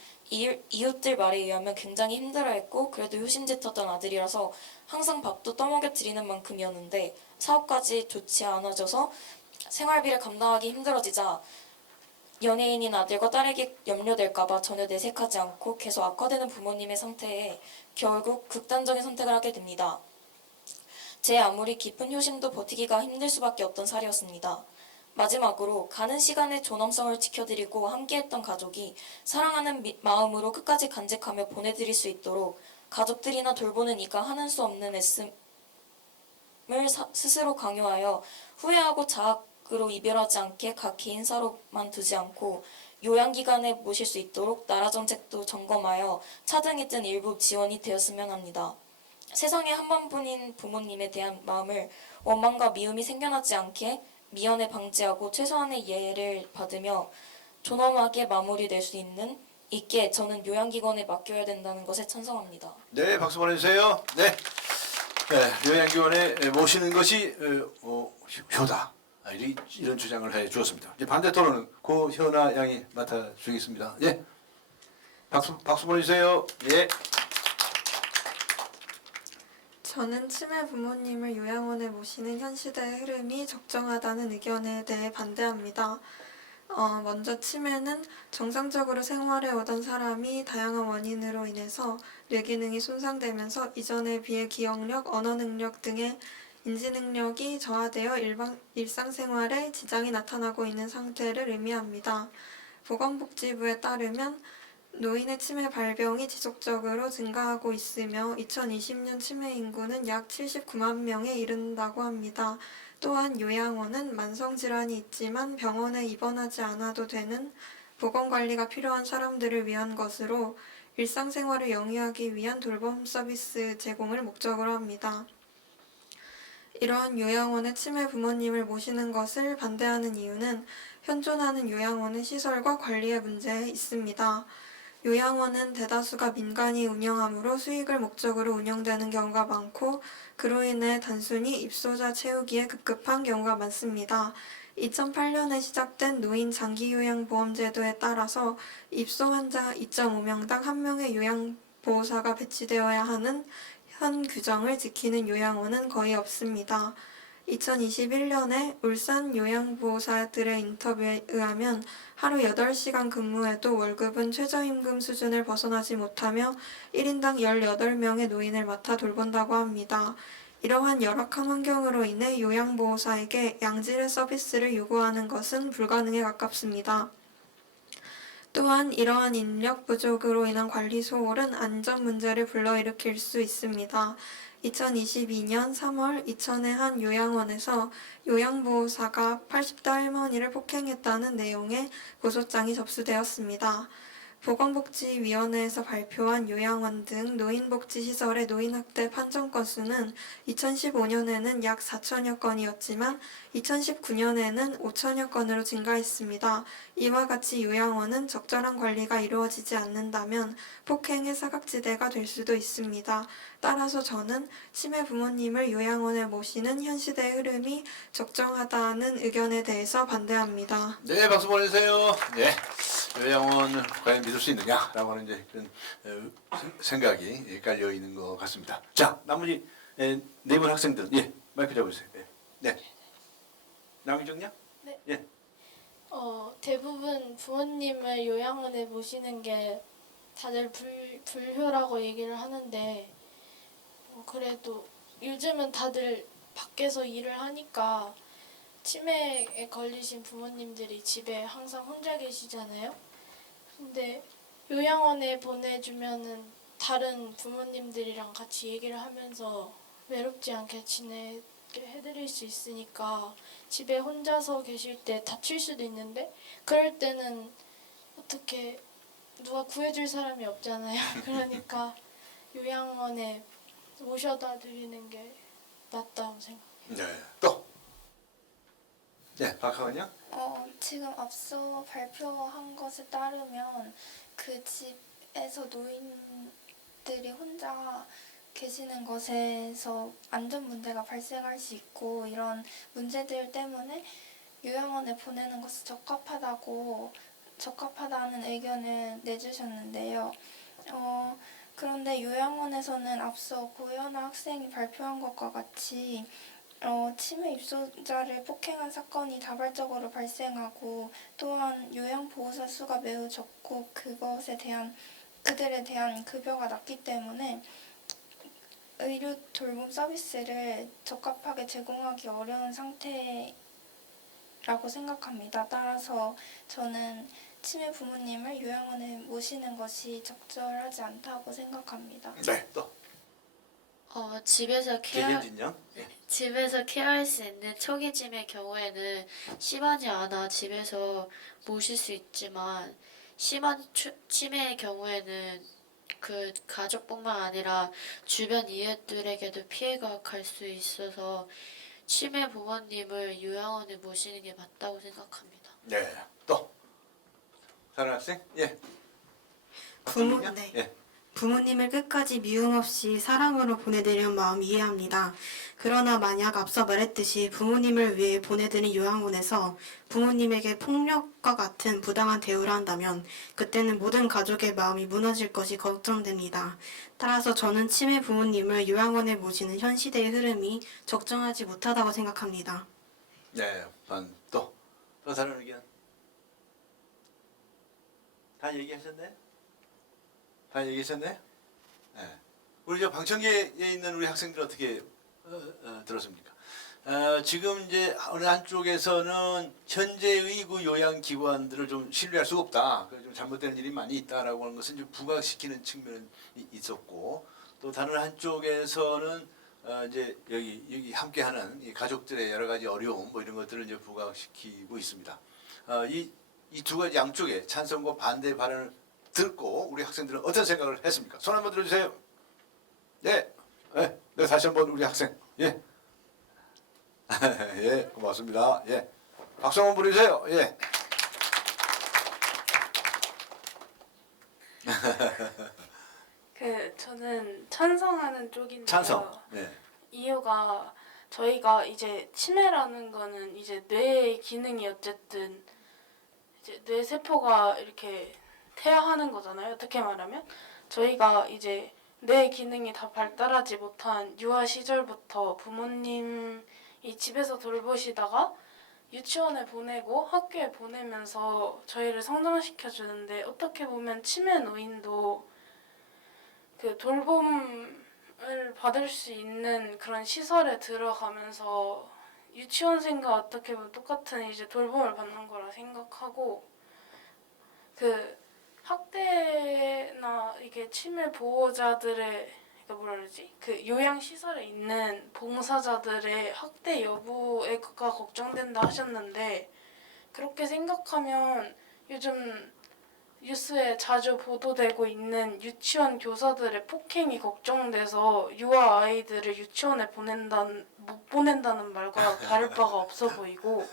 이웃들 말에 의하면 굉장히 힘들어했고 그래도 효심짓었던 아들이라서 항상 밥도 떠먹여 드리는 만큼이었는데 사업까지 좋지 않아져서 생활비를 감당하기 힘들어지자 연예인인 아들과 딸에게 염려될까봐 전혀 내색하지 않고 계속 악화되는 부모님의 상태에 결국 극단적인 선택을 하게 됩니다. 제 아무리 깊은 효심도 버티기가 힘들 수밖에 없던 사례였습니다. 마지막으로 가는 시간의 존엄성을 지켜드리고 함께했던 가족이 사랑하는 마음으로 끝까지 간직하며 보내드릴 수 있도록 가족들이나 돌보는 이가 하는 수 없는 애씀을 스스로 강요하여 후회하고 자학으로 이별하지 않게 각 개인사로만 두지 않고 요양기관에 모실 수 있도록 나라 정책도 점검하여 차등이 뜬 일부 지원이 되었으면 합니다. 세상에 한 번뿐인 부모님에 대한 마음을 원망과 미움이 생겨나지 않게 미연에 방지하고 최소한의 예를 받으며 존엄하게 마무리될 수 있게 저는 요양기관에 맡겨야 된다는 것에 찬성합니다. 네, 박수 보내주세요. 네, 요양기관에 모시는 것이 효다. 이런 주장을 해 주었습니다. 이제 반대 토론은 고현아 양이 맡아주겠습니다. 예, 박수 보내주세요. 예. 저는 치매 부모님을 요양원에 모시는 현 시대의 흐름이 적정하다는 의견에 대해 반대합니다. 먼저 치매는 정상적으로 생활해 오던 사람이 다양한 원인으로 인해서 뇌기능이 손상되면서 이전에 비해 기억력, 언어 능력 등의 인지 능력이 저하되어 일상생활에 지장이 나타나고 있는 상태를 의미합니다. 보건복지부에 따르면 노인의 치매 발병이 지속적으로 증가하고 있으며 2020년 치매 인구는 약 79만 명에 이른다고 합니다. 또한 요양원은 만성질환이 있지만 병원에 입원하지 않아도 되는 보건관리가 필요한 사람들을 위한 것으로 일상생활을 영위하기 위한 돌봄 서비스 제공을 목적으로 합니다. 이러한 요양원에 치매 부모님을 모시는 것을 반대하는 이유는 현존하는 요양원의 시설과 관리에 문제 있습니다. 요양원은 대다수가 민간이 운영하므로 수익을 목적으로 운영되는 경우가 많고 그로 인해 단순히 입소자 채우기에 급급한 경우가 많습니다. 2008년에 시작된 노인 장기요양보험제도에 따라서 입소 환자 2.5명당 1명의 요양보호사가 배치되어야 하는 현 규정을 지키는 요양원은 거의 없습니다. 2021년에 울산 요양보호사들의 인터뷰에 의하면 하루 8시간 근무해도 월급은 최저임금 수준을 벗어나지 못하며 1인당 18명의 노인을 맡아 돌본다고 합니다. 이러한 열악한 환경으로 인해 요양보호사에게 양질의 서비스를 요구하는 것은 불가능에 가깝습니다. 또한 이러한 인력 부족으로 인한 관리 소홀은 안전 문제를 불러일으킬 수 있습니다. 2022년 3월 이천의 한 요양원에서 요양보호사가 80대 할머니를 폭행했다는 내용의 고소장이 접수되었습니다. 보건복지위원회에서 발표한 요양원 등 노인복지시설의 노인학대 판정 건수는 2015년에는 약 4천여 건이었지만 2019년에는 5천여 건으로 증가했습니다. 이와 같이 요양원은 적절한 관리가 이루어지지 않는다면 폭행의 사각지대가 될 수도 있습니다. 따라서 저는 치매 부모님을 요양원에 모시는 현 시대의 흐름이 적정하다는 의견에 대해서 반대합니다. 네, 박수 보내주세요. 네, 요양원을 과연 믿을 수 있느냐라고 하는 이제 그런 생각이 깔려 있는 것 같습니다. 자, 나머지 네 분 학생들은 마이크 잡으세요. 네. 남희정 양? 네. 예. 대부분 부모님을 요양원에 모시는 게 다들 불효라고 얘기를 하는데 그래도 요즘은 다들 밖에서 일을 하니까 치매에 걸리신 부모님들이 집에 항상 혼자 계시잖아요. 근데 요양원에 보내주면은 다른 부모님들이랑 같이 얘기를 하면서 외롭지 않게 지내게 해드릴 수 있으니까 집에 혼자서 계실 때 다칠 수도 있는데 그럴 때는 어떻게 누가 구해줄 사람이 없잖아요. 그러니까 요양원에 모셔다 드리는 게 낫다고 생각해요. 네. 또. 네, 박하원 양. 지금 앞서 발표한 것에 따르면 그 집에서 노인들이 혼자 계시는 것에서 안전 문제가 발생할 수 있고 이런 문제들 때문에 요양원에 보내는 것이 적합하다는 의견을 내주셨는데요. 그런데 요양원에서는 앞서 고연아 학생이 발표한 것과 같이 치매 입소자를 폭행한 사건이 다발적으로 발생하고 또한 요양보호사 수가 매우 적고 그들에 대한 급여가 낮기 때문에 의료 돌봄 서비스를 적합하게 제공하기 어려운 상태라고 생각합니다. 따라서 저는 치매 부모님을 요양원에 모시는 것이 적절하지 않다고 생각합니다. 네, 또. 집에서 김현진 양. 집에서 케어할 수 있는 초기 치매 경우에는 심하지 않아 집에서 모실 수 있지만 심한 치매의 경우에는 그 가족뿐만 아니라 주변 이웃들에게도 피해가 갈 수 있어서 치매 부모님을 요양원에 모시는 게 맞다고 생각합니다. 네, 또. 다른 학생? 예. 부모님을 끝까지 미움 없이 사랑으로 보내드리는 마음 이해합니다. 그러나 만약 앞서 말했듯이 부모님을 위해 보내드린 요양원에서 부모님에게 폭력과 같은 부당한 대우를 한다면 그때는 모든 가족의 마음이 무너질 것이 걱정됩니다. 따라서 저는 치매 부모님을 요양원에 모시는 현 시대의 흐름이 적정하지 못하다고 생각합니다. 네, 또 다른 의견? 다 얘기하셨나요? 네. 우리 저 방청객에 있는 우리 학생들 어떻게 들었습니까? 지금 이제 어느 한쪽에서는 현재의 그 요양기관들을 좀 신뢰할 수가 없다. 좀 잘못되는 일이 많이 있다라고 하는 것은 좀 부각시키는 측면이 있었고, 또 다른 한쪽에서는 이제 여기 함께하는 이 가족들의 여러 가지 어려움 이런 것들을 이제 부각시키고 있습니다. 이 두 가지 양쪽에 찬성과 반대 발언을 듣고 우리 학생들은 어떤 생각을 했습니까? 손 한번 들어주세요. 네, 네, 다시 한번 우리 학생. 예, 예, 고맙습니다. 예, 박수 한번 보내주세요. 예. 저는 찬성하는 쪽인데요. 찬성. 네. 이유가 저희가 이제 치매라는 거는 이제 뇌의 기능이 어쨌든 이제 뇌 세포가 이렇게 퇴화하는 거잖아요. 어떻게 말하면 저희가 이제 뇌 기능이 다 발달하지 못한 유아 시절부터 부모님이 집에서 돌보시다가 유치원에 보내고 학교에 보내면서 저희를 성장시켜 주는데 어떻게 보면 치매 노인도 그 돌봄을 받을 수 있는 그런 시설에 들어가면서 유치원생과 어떻게 보면 똑같은 이제 돌봄을 받는 거라 생각하고 그 학대나 이게 치매 보호자들의 그러니까 뭐라 그러지? 그 요양 시설에 있는 봉사자들의 학대 여부가 걱정된다 하셨는데 그렇게 생각하면 요즘 뉴스에 자주 보도되고 있는 유치원 교사들의 폭행이 걱정돼서 유아 아이들을 유치원에 못 보낸다는 말과 다를 바가 없어 보이고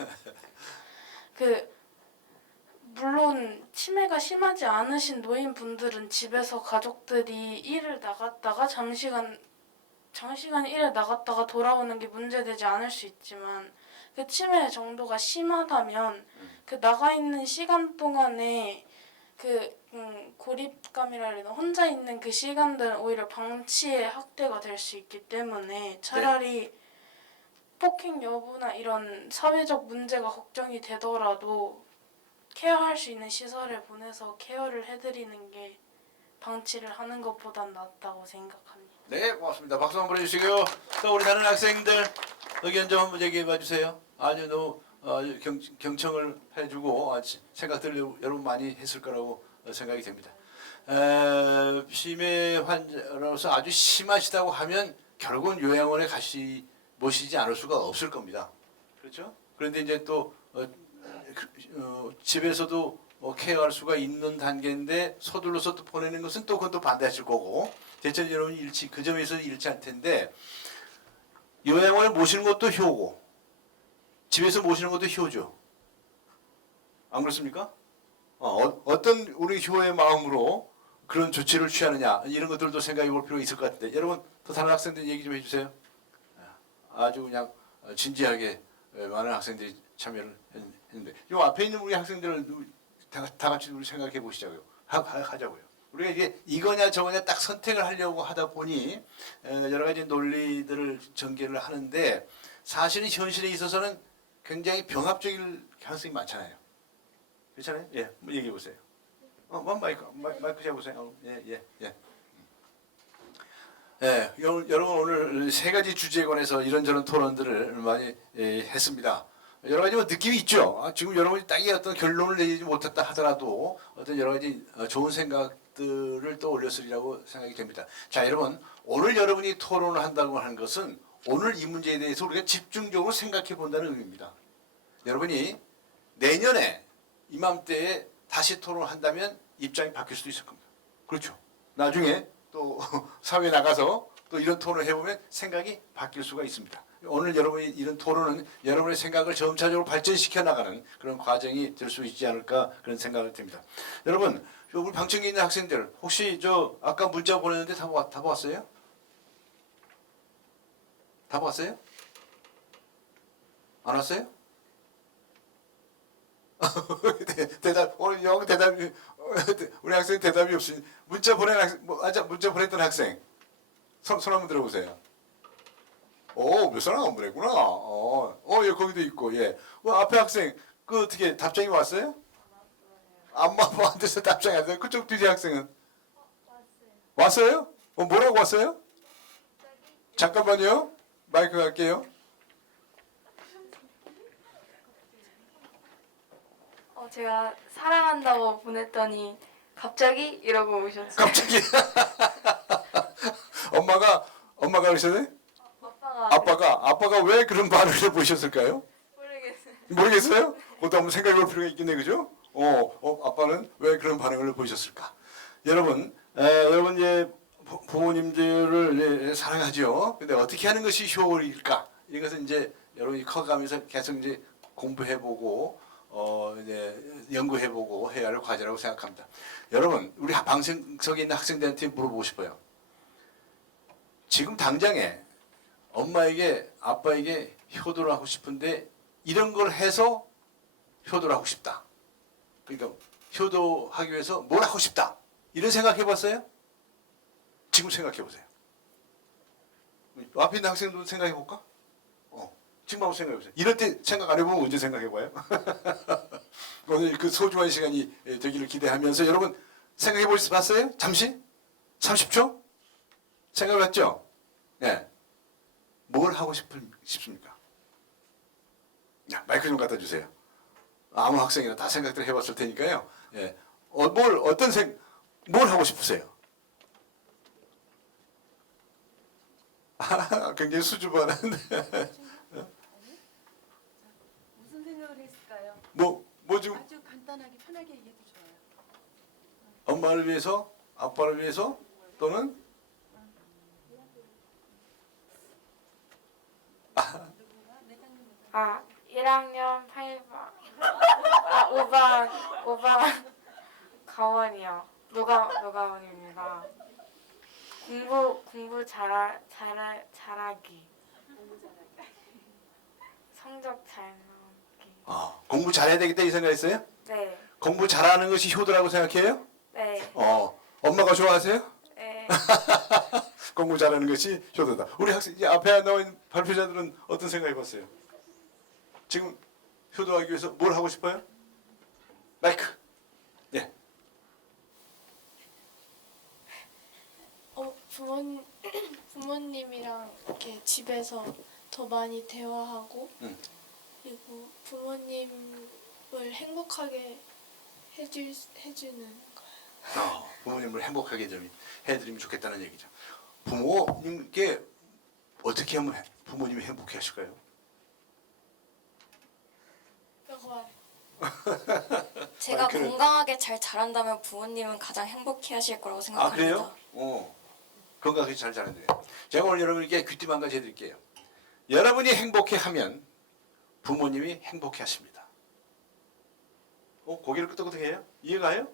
물론 치매가 심하지 않으신 노인분들은 집에서 가족들이 일을 나갔다가 장시간 일을 나갔다가 돌아오는 게 문제되지 않을 수 있지만 그 치매 정도가 심하다면 그 나가 있는 시간 동안에 고립감이라 해야 되나 혼자 있는 그 시간들은 오히려 방치의 학대가 될 수 있기 때문에 차라리 폭행 여부나 이런 사회적 문제가 걱정이 되더라도 케어할 수 있는 시설에 보내서 케어를 해드리는 게 방치를 하는 것보단 낫다고 생각합니다. 네, 고맙습니다. 박수 한번 보내주시고요. 또 우리 다른 학생들 의견 좀 한번 얘기해 봐주세요. 아주 너무 경청을 해주고 생각들을 여러분 많이 했을 거라고 생각이 됩니다. 치매 환자로서 아주 심하시다고 하면 결국은 요양원에 모시지 않을 수가 없을 겁니다. 그렇죠? 그런데 이제 또 집에서도 케어할 수가 있는 단계인데 서둘러서 또 보내는 것은 또 그건 또 반대하실 거고 대체로 여러분이 그 점에서 일치할 텐데 요양원에 모시는 것도 효고 집에서 모시는 것도 효죠. 안 그렇습니까? 어떤 우리 효의 마음으로 그런 조치를 취하느냐 이런 것들도 생각해 볼 필요가 있을 것 같은데 여러분 또 다른 학생들 얘기 좀 해주세요. 아주 그냥 진지하게 많은 학생들이 참여를 했는데 이 앞에 있는 우리 학생들을 다 같이 우리 생각해 보시자고요. 하자고요. 우리가 이게 이거냐 저거냐 딱 선택을 하려고 하다 보니 여러 가지 논리들을 전개를 하는데 사실은 현실에 있어서는 굉장히 병합적일 가능성이 많잖아요. 그렇잖아요? 예, 한번 얘기해 보세요. 마이크 잡으세요. 예. 예, 여러분 오늘 세 가지 주제에 관해서 이런저런 토론들을 많이 했습니다. 여러 가지 느낌이 있죠. 지금 여러분이 딱히 어떤 결론을 내지 못했다 하더라도 어떤 여러 가지 좋은 생각들을 떠올렸으리라고 생각이 됩니다. 자, 여러분 오늘 여러분이 토론을 한다고 하는 것은 오늘 이 문제에 대해서 우리가 집중적으로 생각해 본다는 의미입니다. 여러분이 내년에 이맘때에 다시 토론을 한다면 입장이 바뀔 수도 있을 겁니다. 그렇죠. 나중에 또 사회에 나가서 또 이런 토론을 해보면 생각이 바뀔 수가 있습니다. 오늘 여러분이 이런 토론은 여러분의 생각을 점차적으로 발전시켜 나가는 그런 과정이 될 수 있지 않을까 그런 생각을 듭니다. 여러분, 우리 방청객에 있는 학생들 혹시 아까 문자 보냈는데 다 봤어요? 다 봤어요? 안 왔어요? 오늘 영 대답이 우리 학생 대답이 없으니 문자 보낸 학생 문자 보냈던 학생 손 한번 들어보세요. 몇 사람 안 보냈구나. 예, 거기도 있고, 예. 앞에 학생, 어떻게 답장이 왔어요? 안 돼서 답장이 안 돼요. 그쪽 뒤에 학생은? 왔어요? 뭐라고 왔어요? 잠깐만요. 마이크 갈게요. 제가 사랑한다고 보냈더니 갑자기 이러고 오셨어요. 갑자기. 엄마가 그러셨네? 아빠가 아빠가 왜 그런 반응을 보이셨을까요? 모르겠어요. 모르겠어요? 그것도 한번 생각해 볼 필요가 있겠네, 그죠? 아빠는 왜 그런 반응을 보이셨을까? 여러분, 여러분 이제 부모님들을 이제 사랑하죠. 근데 어떻게 하는 것이 효율일까? 이것은 이제 여러분이 커가면서 계속 이제 공부해보고 이제 연구해보고 해야 할 과제라고 생각합니다. 여러분, 우리 방청석에 있는 학생들한테 물어보고 싶어요. 지금 당장에 엄마에게 아빠에게 효도를 하고 싶은데 이런 걸 해서 효도를 하고 싶다. 그러니까 효도하기 위해서 뭘 하고 싶다. 이런 생각 해봤어요? 지금 생각해보세요. 앞에 있는 학생도 생각해볼까? 지금 한번 생각해보세요. 이럴 때 생각 안 해보면 언제 생각해봐요? 오늘 그 소중한 시간이 되기를 기대하면서 여러분 생각해볼 수 봤어요? 잠시? 30초? 생각해봤죠? 네. 뭘 하고 싶습니까? 야, 마이크 좀 갖다 주세요. 아무 학생이나 다 생각들 해봤을 테니까요. 예. 뭘 하고 싶으세요? 굉장히 수줍어하는. 무슨 생각을 했을까요? 뭐 지금 아주 간단하게 편하게 얘기해도 좋아요. 엄마를 위해서, 아빠를 위해서, 또는 아, 1학년 8반. 5반 가원이요. 노가원입니다. 공부 잘하기. 성적 잘 나오기. 공부 잘해야 되겠다 이 생각했어요? 네. 공부 잘하는 것이 효도라고 생각해요? 네. 엄마가 좋아하세요? 네. 공부 잘하는 것이 효도다. 우리 학생 이제 앞에 나와 있는 발표자들은 어떤 생각해봤어요? 지금 효도하기 위해서 뭘 하고 싶어요? 마이크. 예. 부모님이랑 이렇게 집에서 더 많이 대화하고 그리고 부모님을 행복하게 해주는 거예요. 부모님을 행복하게 해드리면 좋겠다는 얘기죠. 부모님께 어떻게 하면 부모님이 행복해 하실까요? 제가 마이크를- 건강하게 잘 자란다면 부모님은 가장 행복해 하실 거라고 생각합니다. 그래요? 건강하게 잘 자란대요. 제가 오늘 여러분에게 귀띔 한 가지 해드릴게요. 여러분이 행복해하면 부모님이 행복해하십니다. 고개를 끄덕끄덕해요? 이해가요?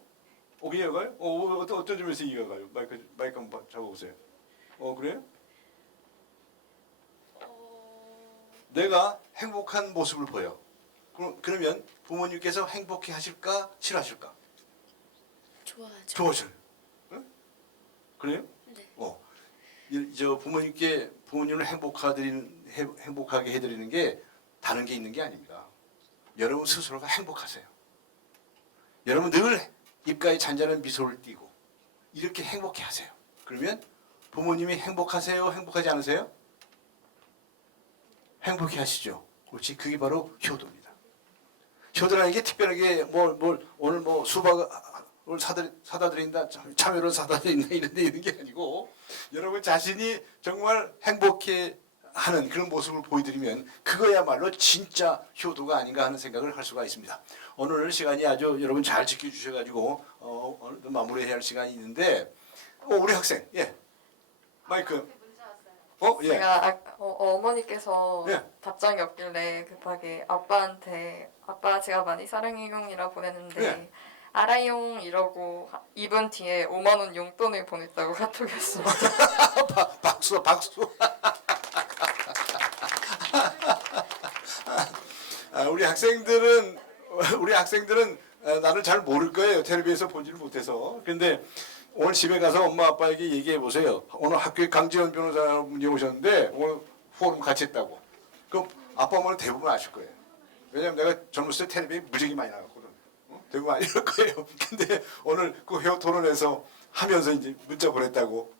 이해가요? 어떤 점에서 이해가 가요? 마이크 한번 잡아보세요. 그래요? 내가 행복한 모습을 보여. 그러면 부모님께서 행복해 하실까? 싫어하실까? 좋아하죠. 좋아하셔요. 응? 그래요? 네. 부모님을 행복하게 해드리는 게 다른 게 있는 게 아닙니다. 여러분 스스로가 행복하세요. 여러분 늘 입가에 잔잔한 미소를 띠고 이렇게 행복해 하세요. 그러면 부모님이 행복하세요? 행복하지 않으세요? 행복해 하시죠. 그렇지. 그게 바로 효도입니다. 효도라는 게 특별하게 오늘 수박을 사다 드린다, 참외를 사다 드린다 이런 게 아니고 여러분 자신이 정말 행복해 하는 그런 모습을 보여드리면 그거야말로 진짜 효도가 아닌가 하는 생각을 할 수가 있습니다. 오늘 시간이 아주 여러분 잘 지켜주셔가지고 오늘도 마무리해야 할 시간이 있는데 우리 학생 마이크 예. 제가 어머니께서 예. 답장이 없길래 급하게 아빠한테 아빠 제가 많이 사랑해용이라 보냈는데 예. 알아용 이러고 2분 뒤에 5만 원 용돈을 보냈다고 카톡이 왔습니다. 박수 우리 학생들은 나를 잘 모를 거예요. 텔레비에서 보지를 못해서. 근데 오늘 집에 가서 엄마 아빠에게 얘기해 보세요. 오늘 학교에 강지원 변호사분이 오셨는데 오늘 포럼 같이 했다고. 그럼 아빠 어머니는 대부분 아실 거예요. 왜냐면 내가 젊었을 때 텔레비에 무지개 많이 나갔거든. 대부분 아실 거예요. 근데 오늘 그 회원 토론에서 하면서 이제 문자 보냈다고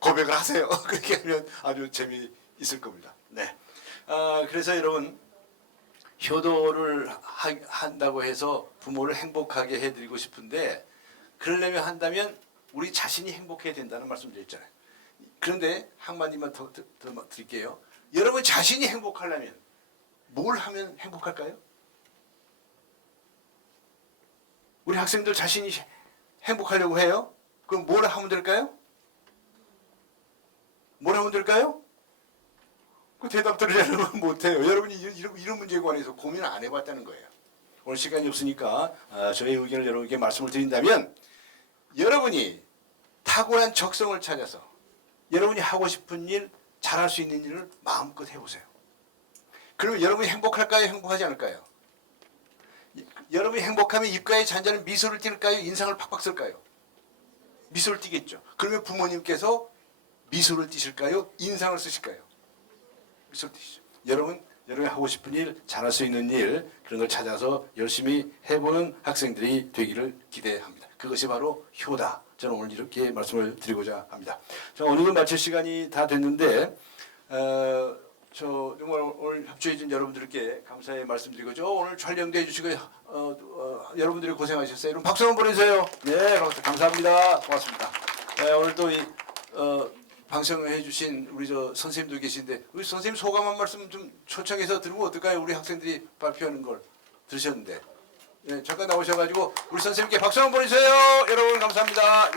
고백을 하세요. 그렇게 하면 아주 재미있을 겁니다. 네. 그래서 여러분 효도를 한다고 해서 부모를 행복하게 해드리고 싶은데 그러려면 한다면 우리 자신이 행복해야 된다는 말씀 드렸잖아요. 그런데 한마디만 더 드릴게요. 여러분 자신이 행복하려면 뭘 하면 행복할까요? 우리 학생들 자신이 행복하려고 해요? 그럼 뭘 하면 될까요? 뭘 하면 될까요? 그 대답 들으려면 못해요. 여러분이 이런 문제에 관해서 고민을 안 해봤다는 거예요. 오늘 시간이 없으니까 저의 의견을 여러분께 말씀을 드린다면 여러분이 탁월한 적성을 찾아서 여러분이 하고 싶은 일, 잘할 수 있는 일을 마음껏 해보세요. 그러면 여러분이 행복할까요? 행복하지 않을까요? 여러분이 행복하면 입가에 잔잔한 미소를 띌까요? 인상을 팍팍 쓸까요? 미소를 띠겠죠. 그러면 부모님께서 미소를 띠실까요? 인상을 쓰실까요? 미소를 띠시죠. 여러분이 하고 싶은 일, 잘할 수 있는 일, 그런 걸 찾아서 열심히 해보는 학생들이 되기를 기대합니다. 그것이 바로 효다. 저는 오늘 이렇게 말씀을 드리고자 합니다. 자, 오늘은 마칠 시간이 다 됐는데 저 정말 오늘 협조해준 여러분들께 감사의 말씀드리고죠. 오늘 촬영도 해주시고 여러분들이 고생하셨어요. 여러분 박수 한번 보내주세요. 네, 감사합니다. 고맙습니다. 네, 오늘 또 방송을 해주신 우리 저 선생님도 계신데 우리 선생님 소감 한 말씀 좀 초청해서 들으면 어떨까요? 우리 학생들이 발표하는 걸 들으셨는데. 네, 잠깐 나오셔가지고 우리 선생님께 박수 한번 보내주세요. 여러분 감사합니다.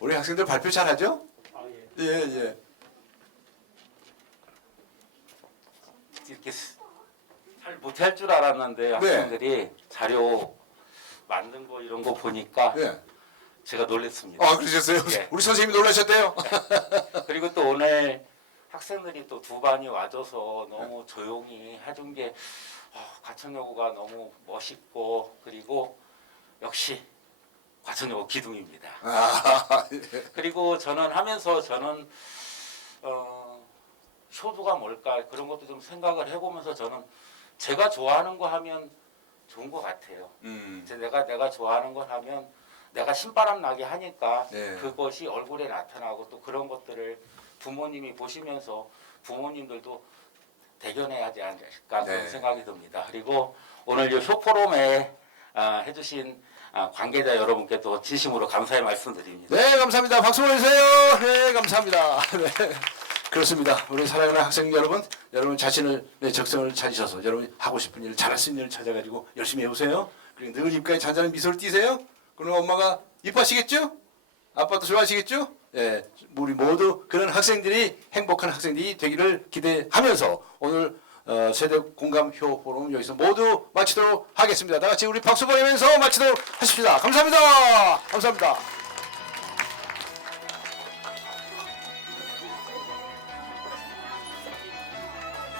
우리 학생들 발표 잘하죠? 예, 예. 이렇게 잘 못할 줄 알았는데 학생들이 자료 만든 거 이런 거 보니까 예. 제가 놀랐습니다. 아, 그러셨어요? 예. 우리 선생님이 놀라셨대요? 그리고 또 오늘 학생들이 또 두 반이 와줘서 너무 조용히 해준 게 과천여고가 너무 멋있고 그리고 역시 과천여고 기둥입니다. 아, 예. 그리고 저는 하면서 효도가 뭘까 그런 것도 좀 생각을 해보면서 저는 제가 좋아하는 거 하면 좋은 것 같아요. 이제 내가 좋아하는 걸 하면 내가 신바람 나게 하니까 네. 그것이 얼굴에 나타나고 또 그런 것들을 부모님이 보시면서 부모님들도 대견해야 하지 않을까 그런 네. 생각이 듭니다. 그리고 오늘 이 효포럼에 해주신 관계자 여러분께도 진심으로 감사의 말씀드립니다. 네, 감사합니다. 박수 보내주세요. 네, 감사합니다. 네. 그렇습니다. 우리 사랑하는 학생 여러분, 여러분 자신을 적성을 찾으셔서 여러분이 하고 싶은 일을 잘할 수 있는 일을 찾아가지고 열심히 해보세요. 그리고 늘 입가에 잔잔한 미소를 띠세요. 그럼 엄마가 이뻐하시겠죠? 아빠도 좋아하시겠죠? 예, 우리 모두 그런 학생들이 행복한 학생들이 되기를 기대하면서 오늘 세대 공감 효 포럼 여기서 모두 마치도록 하겠습니다. 다 같이 우리 박수 보내면서 마치도록 하십시다. 감사합니다. 감사합니다.